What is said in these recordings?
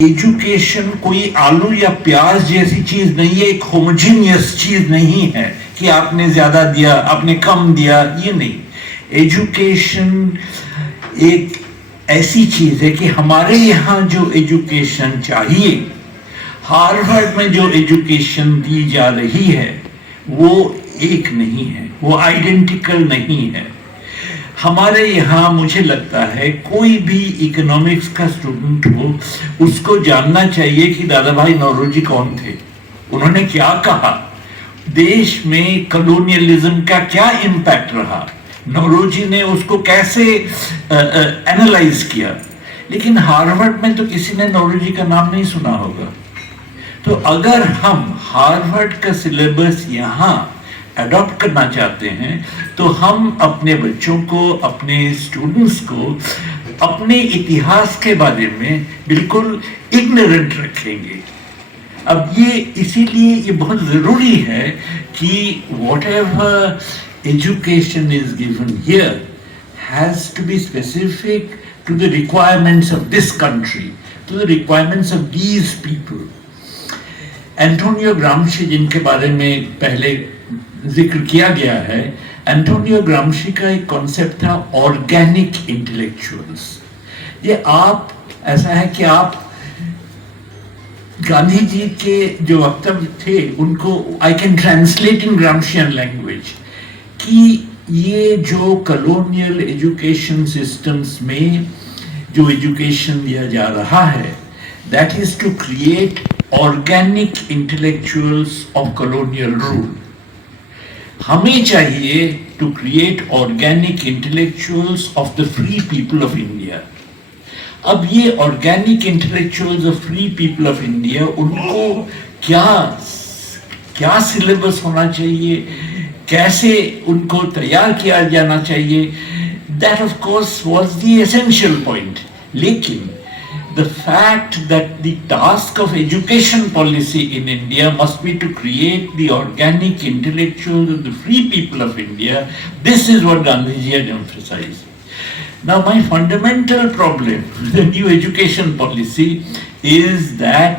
Education कोई आलू या प्याज जैसी चीज नहीं है, एक होमोजीनियस चीज नहीं है कि आपने ज्यादा दिया आपने कम दिया, ये नहीं। एजुकेशन एक ऐसी चीज है कि हमारे यहाँ जो एजुकेशन चाहिए, हार्वर्ड में जो एजुकेशन दी जा रही है वो एक नहीं है, वो आइडेंटिकल नहीं है। हमारे यहाँ मुझे लगता है कोई भी इकोनॉमिक्स का स्टूडेंट हो उसको जानना चाहिए कि दादा भाई नौरोजी कौन थे, उन्होंने क्या कहा, देश में कॉलोनियलिज्म का क्या इम्पैक्ट रहा, नौरोजी ने उसको कैसे एनालाइज किया। लेकिन हार्वर्ड में तो किसी ने नौरोजी का नाम नहीं सुना होगा। तो अगर हम हार्वर्ड का सिलेबस यहाँ अडॉप्ट करना चाहते हैं तो हम अपने बच्चों को, अपने स्टूडेंट्स को अपने इतिहास के बारे में बिल्कुल इग्नोरेंट रखेंगे। अब ये इसीलिए ये बहुत ज़रूरी है कि whatever education is given here has to be specific to the requirements of this country, to the requirements of these people. Antonio ग्रामशी जिनके बारे में पहले जिक्र किया गया है, एंटोनियो ग्रामशी का एक कॉन्सेप्ट था ऑर्गेनिक इंटेलेक्चुअल्स। ये आप ऐसा है कि आप गांधी जी के जो वक्तव्य थे उनको I can translate in Gramscian language कि ये जो कॉलोनियल एजुकेशन सिस्टम्स में जो एजुकेशन दिया जा रहा है, that is to create organic intellectuals of colonial rule. हमें चाहिए to create organic intellectuals of the free people of India. अब ये organic intellectuals of free people of India, उनको क्या क्या सिलेबस होना चाहिए, कैसे उनको तैयार किया जाना चाहिए, that of course was the essential point. लेकिन the fact that the task of education policy in India must be to create the organic intellectuals of the free people of India, this is what Gandhiji had emphasized. Now my fundamental problem with the new education policy is that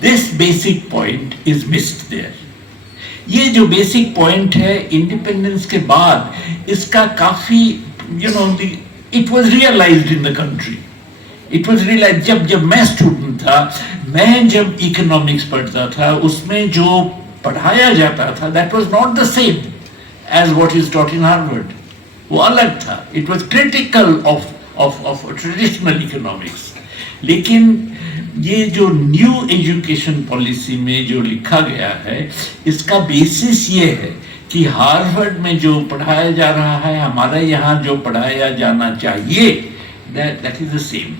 this basic point is missed there. ये जो basic point है independence के बाद इसका काफी it was realized in the country. It was realized जब मैं student था, मैं जब इकोनॉमिक्स पढ़ता था, उसमें जो पढ़ाया जाता था that was not the same as what is taught in Harvard. वो अलग था. It was critical of traditional economics. लेकिन ये जो न्यू एजुकेशन पॉलिसी में जो लिखा गया है, इसका बेसिस ये है कि हार्वर्ड में जो पढ़ाया जा रहा है, हमारे यहाँ जो पढ़ाया जाना चाहिए, that is the same.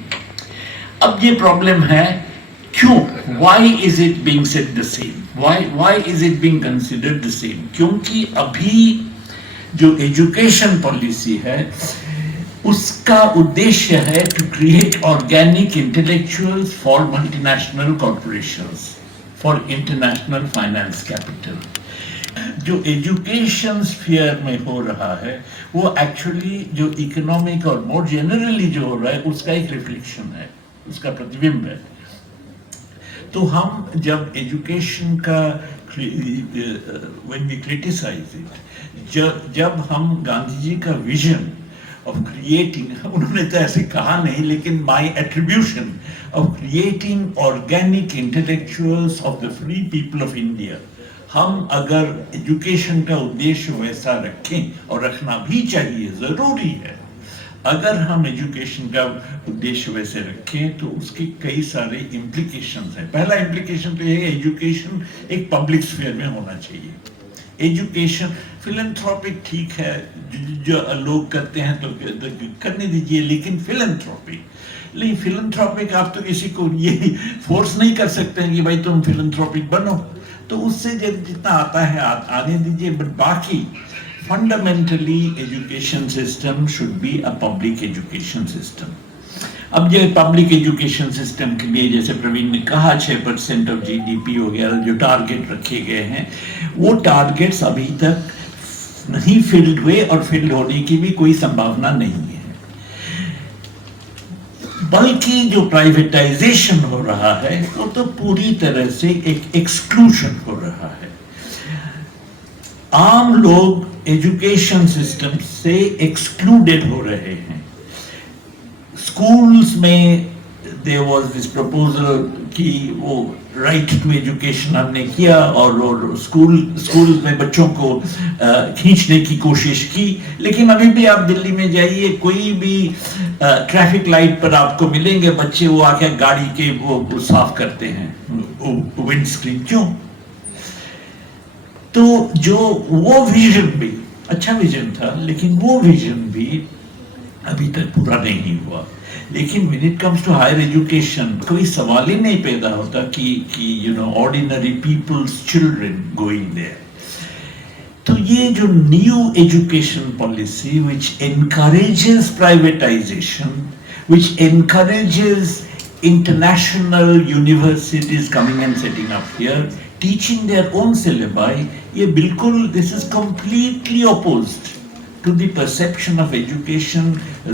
अब ये प्रॉब्लम है क्यों, why is it being said the same, why is it being considered the same? क्योंकि अभी जो एजुकेशन पॉलिसी है उसका उद्देश्य है to create organic intellectuals for multinational corporations, for international finance capital. जो एजुकेशन स्फीयर में हो रहा है वो एक्चुअली जो इकोनॉमिक और मोर जनरली जो हो रहा है उसका एक रिफ्लेक्शन है, उसका प्रतिबिंब है। तो हम जब एजुकेशन का व्हेन वी क्रिटिसाइज इट, जब हम गांधी जी का विजन ऑफ क्रिएटिंग, उन्होंने तो ऐसे कहा नहीं लेकिन my attribution of creating organic intellectuals of the free people of India, हम अगर एजुकेशन का उद्देश्य वैसा रखें और रखना भी चाहिए, जरूरी है, अगर हम एजुकेशन का उद्देश्य वैसे रखें तो उसके कई सारे इम्प्लीकेशंस हैं। पहला इम्प्लीकेशन तो ये है एजुकेशन एक पब्लिक स्फीयर में होना चाहिए। एजुकेशन फिलैंथ्रोपिक ठीक है, जो लोग करते हैं तो करने दीजिए, लेकिन फिलैंथ्रोपिक आप तो किसी को ये फोर्स नहीं कर सकते हैं कि भाई तुम फिलैंथ्रोपिक बनो, तो उससे जितना आता है आने दीजिए। बट बाकी fundamentally education system should be a public education system. अब ये पब्लिक एजुकेशन सिस्टम के लिए जैसे प्रवीण ने कहा 6% ऑफ जीडीपी वगैरह जो टारगेट रखे गए हैं, वो टारगेट्स अभी तक नहीं फिल्ड हुए और फिल्ड होने की भी कोई संभावना नहीं है। बल्कि जो प्राइवेटाइजेशन हो रहा है वो तो पूरी तरह से एक एक्सक्लूजन हो रहा है। आम लोग एजुकेशन सिस्टम से एक्सक्लूडेड हो रहे हैं। स्कूल्स में देयर वाज दिस प्रपोजल कि वो राइट टू एजुकेशन हमने किया और स्कूल में बच्चों को खींचने की कोशिश की, लेकिन अभी भी आप दिल्ली में जाइए, कोई भी ट्रैफिक लाइट पर आपको मिलेंगे बच्चे, वो आके गाड़ी के वो साफ करते हैं विंड स्क्रीन। क्यों? तो जो वो विजन भी अच्छा विजन था, लेकिन वो विजन भी अभी तक पूरा नहीं हुआ। लेकिन when it comes to higher education कोई सवाल ही नहीं पैदा होता कि ordinary people's children going there। तो ये जो new education policy which encourages privatization, which encourages international universities coming and setting up here, teaching their own syllabi, ये बिल्कुल this is completely opposed to the perception of education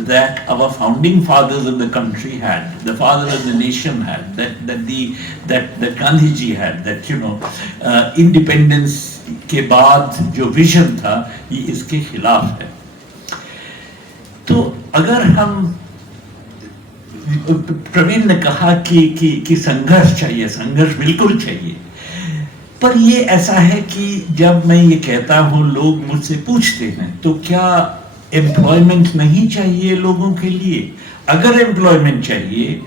that our founding fathers of the country had, the father of the nation had, that Gandhi ji had, that independence के बाद जो vision था ये इसके खिलाफ है। तो अगर हम प्रवीण ने कहा कि संघर्ष चाहिए, संघर्ष बिल्कुल चाहिए, पर ये ऐसा है कि जब मैं ये कहता हूँ लोग मुझसे पूछते हैं तो क्या एम्प्लॉयमेंट नहीं चाहिए लोगों के लिए? अगर एम्प्लॉयमेंट चाहिए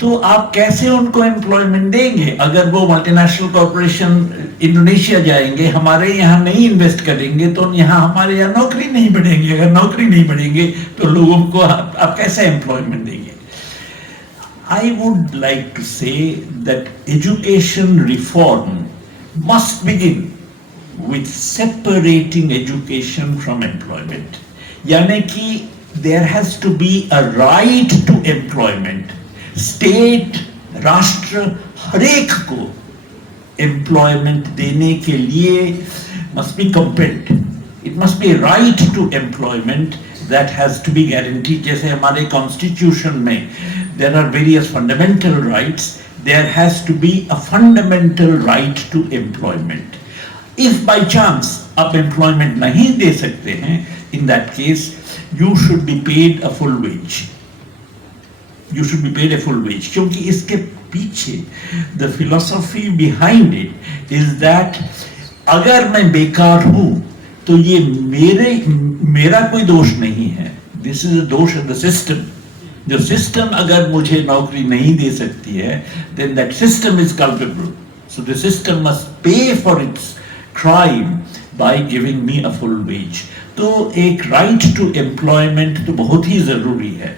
तो आप कैसे उनको एम्प्लॉयमेंट देंगे? अगर वो मल्टीनेशनल कॉर्पोरेशन इंडोनेशिया जाएंगे, हमारे यहाँ नहीं इन्वेस्ट करेंगे तो यहाँ हमारे यहाँ नौकरी नहीं बढ़ेगी। अगर नौकरी नहीं बढ़ेंगे तो लोगों को आप कैसे एम्प्लॉयमेंट देंगे? I would like to say that education reform must begin with separating education from employment. यानी कि there has to be a right to employment. State, राष्ट्र हर एक को employment देने के लिए must be compelled. It must be a right to employment that has to be guaranteed. जैसे हमारे constitution में there are various fundamental rights. There has to be a fundamental right to employment. If by chance आप employment नहीं दे सकते हैं, in that case you should be paid a full wage. You should be paid a full wage. क्योंकि इसके पीछे the philosophy behind it is that अगर मैं बेकार हूँ तो ये मेरा कोई दोष नहीं है. This is a दोष of the system. जो सिस्टम अगर मुझे नौकरी नहीं दे सकती है, then that system is culpable. So the system must pay for its crime by giving me a full wage. तो एक right to employment तो बहुत ही जरूरी है.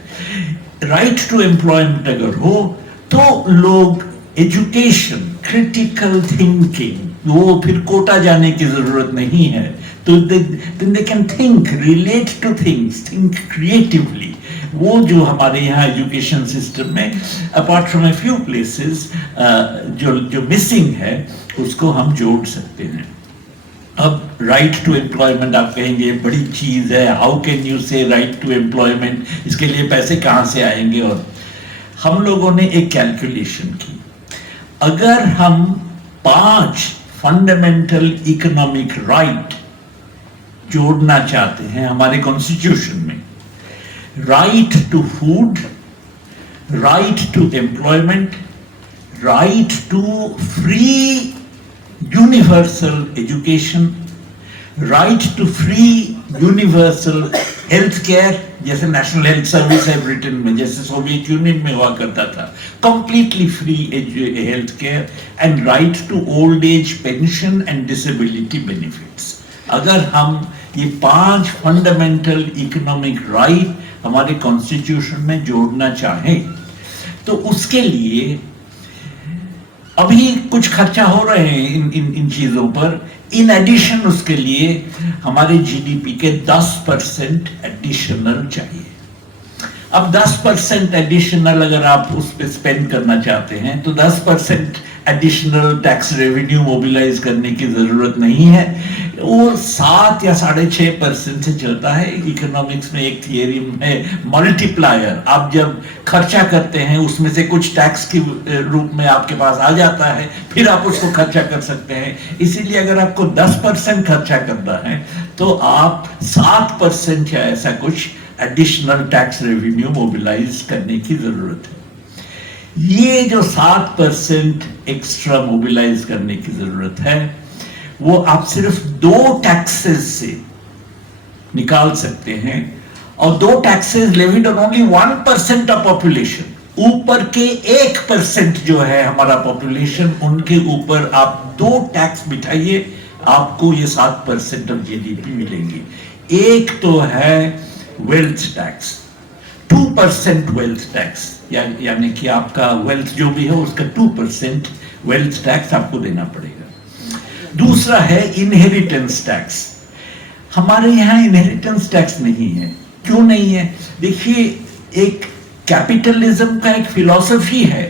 Right to employment अगर हो तो लोग education, critical thinking, वो फिर कोटा जाने की जरूरत नहीं है. तो then they can think, relate to things, think creatively. वो जो हमारे यहाँ एजुकेशन सिस्टम में apart from a few places जो मिसिंग है उसको हम जोड़ सकते हैं. अब राइट टू एम्प्लॉयमेंट आप कहेंगे बड़ी चीज है, हाउ कैन यू से राइट टू एम्प्लॉयमेंट, इसके लिए पैसे कहाँ से आएंगे? और हम लोगों ने एक कैलकुलेशन की, अगर हम 5 फंडामेंटल इकोनॉमिक राइट जोड़ना चाहते हैं हमारे कॉन्स्टिट्यूशन में, right to food, right to employment, right to free universal education, right to free universal health care, जैसे नेशनल हेल्थ सर्विस है ब्रिटेन में, जैसे सोवियत यूनियन में हुआ करता था, completely free health care, and right to old age pension and disability benefits. अगर हम ये 5 फंडामेंटल इकोनॉमिक राइट हमारे कॉन्स्टिट्यूशन में जोड़ना चाहें तो उसके लिए अभी कुछ खर्चा हो रहे हैं इन चीजों पर. इन एडिशन उसके लिए हमारे जीडीपी के 10% एडिशनल चाहिए. अब 10% एडिशनल अगर आप उस पर स्पेंड करना चाहते हैं तो 10% एडिशनल टैक्स रेवेन्यू मोबिलाइज करने की जरूरत नहीं है. वो 7 या 6.5% से चलता है। इकोनॉमिक्स में एक थियरी है मल्टीप्लायर, आप जब खर्चा करते हैं उसमें से कुछ टैक्स के रूप में आपके पास आ जाता है, फिर आप उसको खर्चा कर सकते हैं। इसीलिए अगर आपको 10% खर्चा करना है तो आप 7% या ऐसा कुछ एडिशनल टैक्स रेवेन्यू मोबिलाइज करने की जरूरत है। ये जो 7% एक्स्ट्रा मोबिलाइज करने की जरूरत है वो आप सिर्फ 2 टैक्सेस से निकाल सकते हैं, और 2 taxes levied on only 1% of population. ऊपर के 1% जो है हमारा पॉपुलेशन, उनके ऊपर आप 2 टैक्स बिठाइए, आपको ये 7% ऑफ जीडीपी मिलेंगे। एक तो है वेल्थ टैक्स, 2% वेल्थ टैक्स, यानी कि आपका वेल्थ जो भी है उसका 2% वेल्थ टैक्स आपको देना पड़ेगा। दूसरा है इनहेरिटेंस टैक्स। हमारे यहाँ इनहेरिटेंस टैक्स नहीं है। क्यों नहीं है? देखिए, एक कैपिटलिज्म का एक फिलॉसफी है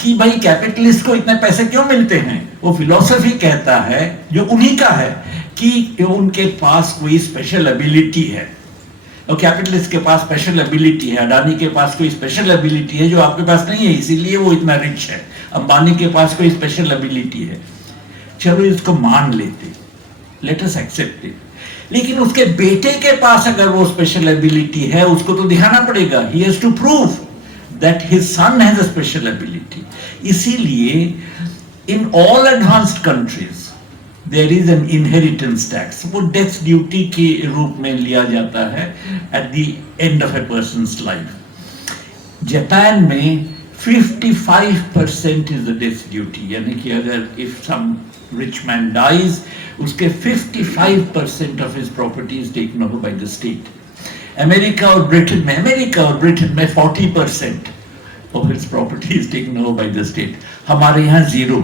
कि भाई कैपिटलिस्ट को इतने पैसे क्यों मिलते हैं। वो फिलॉसफी कहता है, जो उन्हीं का है, कि उनके पास कोई स्पेशल एबिलिटी है। और कैपिटलिस्ट के पास स्पेशल एबिलिटी है, अडानी के पास कोई स्पेशल एबिलिटी है जो आपके पास नहीं है, इसीलिए वो इतना रिच है। अंबानी के पास कोई स्पेशल एबिलिटी है, चलो इसको मान लेते, लेट अस एक्सेप्ट इट। लेकिन उसके बेटे के पास अगर वो स्पेशल एबिलिटी है, उसको तो दिखाना पड़ेगा, he has to prove that his son has a special ability. इसीलिए in all advanced countries there is an inheritance tax. वो डेथ ड्यूटी के रूप में लिया जाता है at the end of a person's life. Japan में 55% इज द डेथ ड्यूटी, यानी कि अगर if some rich man dies, उसके 55% of his property is taken over by the state. America और ब्रिटेन में 40% of his property is taken over by the state. हमारे यहाँ 0।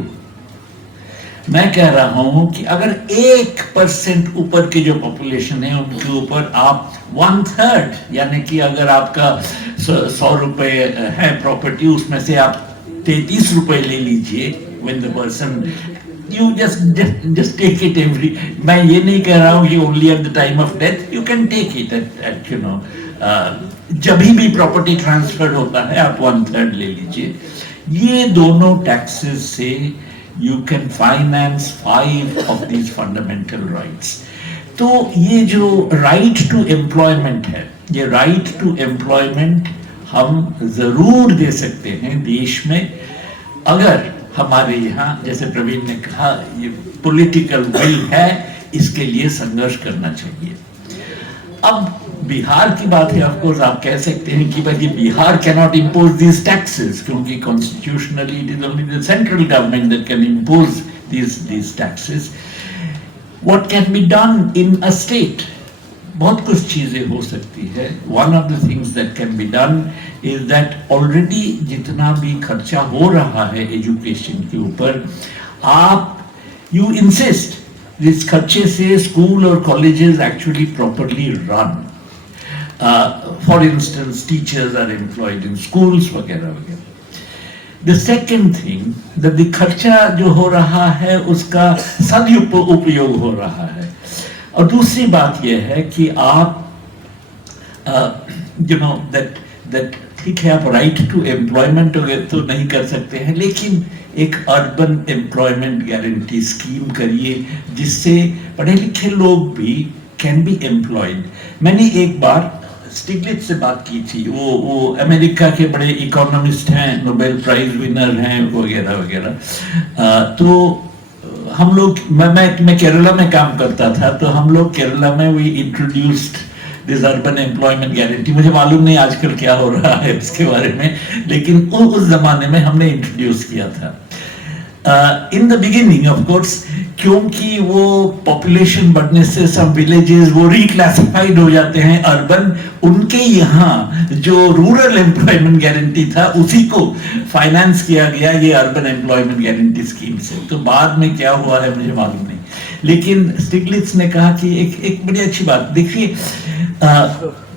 मैं कह रहा हूं कि अगर 1% ऊपर की जो पॉपुलेशन है उनके ऊपर आप 1/3, यानी कि अगर आपका 100 रुपए है प्रॉपर्टी, उसमें से आप 33 रुपए ले लीजिए, when the person you just take it every, मैं ये नहीं कह रहा हूँ कि only at the time of death, you can take it at you know जब भी प्रॉपर्टी ट्रांसफर होता है आप 1/3 ले लीजिए। ये दोनों टैक्सेस से you can finance 5 of these fundamental rights। तो ये जो right to employment है, ये right to employment हम जरूर दे सकते हैं देश में, अगर हमारे यहाँ, जैसे प्रवीण ने कहा, ये पॉलिटिकल विल है, इसके लिए संघर्ष करना चाहिए। अब बिहार की बात है, ऑफ कोर्स आप कह सकते हैं कि भाई Bihar can not impose these taxes, क्योंकि constitutionally it is only the central government that can impose these taxes. What can be done in a state? बहुत कुछ चीजें हो सकती है। One of the things that can be done is that already जितना भी खर्चा हो रहा है एजुकेशन के ऊपर, आप यू इंसिस्ट इस खर्चे से स्कूल और colleges actually properly run. For instance teachers are employed in schools वगैरह वगैरह। The second thing that the खर्चा जो हो रहा है उसका सदुपयोग हो रहा है। और दूसरी बात यह है कि आप यू नो दैट ठीक है, आप राइट टू एम्प्लॉयमेंट तो नहीं कर सकते हैं, लेकिन एक अर्बन एम्प्लॉयमेंट गारंटी स्कीम करिए जिससे पढ़े लिखे लोग भी कैन बी एम्प्लॉयड। मैंने एक बार स्टिग्लिट्ज से बात की थी, वो अमेरिका के बड़े इकोनॉमिस्ट हैं, नोबेल प्राइज विनर हैं वगैरह वगैरह। तो हम लोग, मैं केरला में काम करता था, तो हम लोग केरला में we introduced this urban employment guarantee. मुझे मालूम नहीं आजकल क्या हो रहा है इसके बारे में, लेकिन उस जमाने में हमने इंट्रोड्यूस किया था। In the beginning of course, क्योंकि वो पॉपुलेशन बढ़ने से सब विलेजेस वो रिक्लासिफाइड हो जाते हैं अर्बन, उनके यहाँ जो रूरल एम्प्लॉयमेंट गारंटी था उसी को फाइनेंस किया गया ये अर्बन एम्प्लॉयमेंट गारंटी स्कीम से। तो बाद में क्या हुआ है मुझे मालूम नहीं, लेकिन स्टिग्लिट्ज ने कहा कि एक बड़ी अच्छी बात, देखिए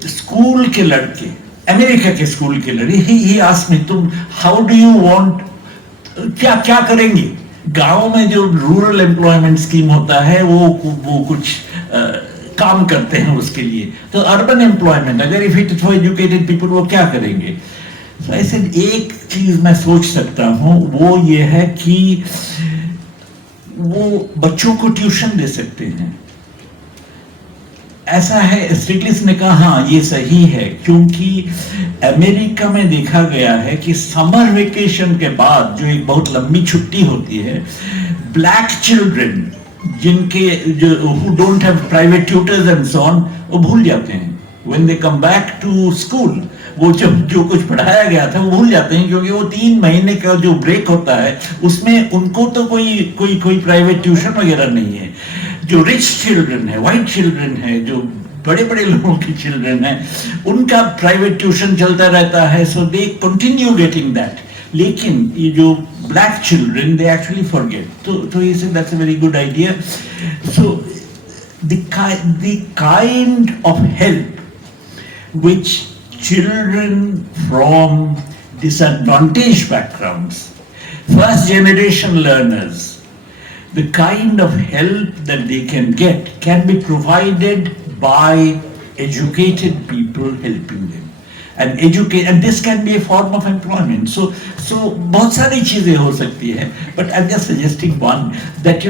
स्कूल के लड़के, अमेरिका के स्कूल के लड़के, ही आस्क्ड मी, तुम हाउ डू यू वांट, क्या क्या करेंगे गांव में जो रूरल एम्प्लॉयमेंट स्कीम होता है वो कुछ काम करते हैं उसके लिए। तो अर्बन एम्प्लॉयमेंट, अगर if it for educated people, वो क्या करेंगे? तो ऐसे एक चीज मैं सोच सकता हूं, वो ये है कि वो बच्चों को ट्यूशन दे सकते हैं। ऐसा है, स्टिग्लिट्ज ने कहा हाँ ये सही है, क्योंकि अमेरिका में देखा गया है कि समर वेकेशन के बाद जो एक बहुत लंबी छुट्टी होती है, ब्लैक चिल्ड्रन जिनके जो who don't have private tutors and so on, वो भूल जाते हैं। When they come back to school, वो जो कुछ पढ़ाया गया था वो भूल जाते हैं, क्योंकि वो 3 महीने का जो ब्रेक होता है उसमें उनको तो कोई प्राइवेट ट्यूशन वगैरह नहीं है। जो रिच चिल्ड्रन है, व्हाइट चिल्ड्रन है, जो बड़े बड़े लोगों के चिल्ड्रन है, उनका प्राइवेट ट्यूशन चलता रहता है, सो दे कंटिन्यू गेटिंग दैट। लेकिन ये जो black children, they actually forget. तो ये से that's a very good idea. So the kind of help which children from disadvantaged backgrounds, first generation learners, the kind of help that they can get can be provided by educated people helping them. And this can be a form of employment. So बहुत सारी चीजें हो सकती है, but I'm just suggesting one, that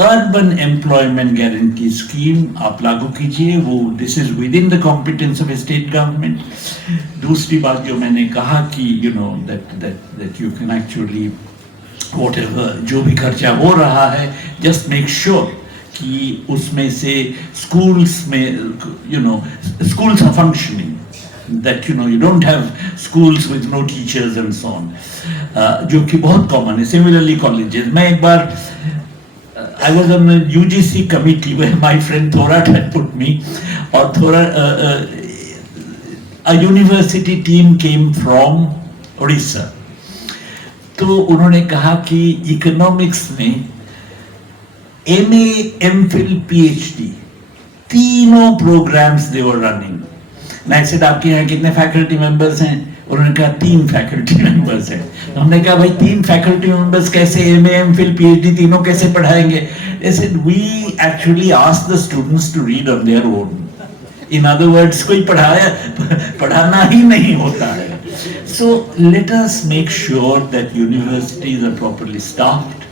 urban employment guarantee scheme आप लागू कीजिए, वो this is with in the competence of state government. दूसरी बात जो मैंने कहा कि that you can actually whatever जो भी खर्चा हो रहा है, जस्ट मेक श्योर कि उसमें से स्कूल्स में schools are functioning, that you don't have schools with no teachers and so on, जो कि बहुत कॉमन है। सिमिलरली कॉलेजेस, मैं एक बार I was on a UGC committee where my friend Thorat had put me, और a university team came from Odisha। तो उन्होंने कहा कि इकोनॉमिक्स में MA, MPhil, PhD तीनों प्रोग्राम्स they were running। मैं said आपके यहाँ कितने फैकल्टी मेंबर्स हैं? उन्होंने कहा 3 फैकल्टी मेंबर्स हैं। हमने कहा भाई 3 फैकल्टी मेंबर्स कैसे MA, MPhil, PhD तीनों कैसे पढ़ाएंगे? They said we actually ask the students to read on their own. In other words, कोई पढ़ाना ही नहीं होता है। So let us make sure that universities are properly staffed,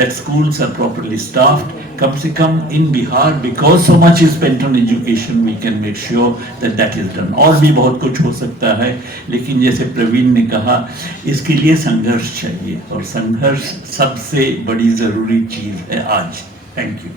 that schools are properly staffed. कम से कम in Bihar, because so much is spent on education, we can make sure that that is done. और भी बहुत कुछ हो सकता है, लेकिन जैसे प्रवीण ने कहा, इसके लिए संघर्ष चाहिए, और संघर्ष सबसे बड़ी जरूरी चीज है आज। Thank you.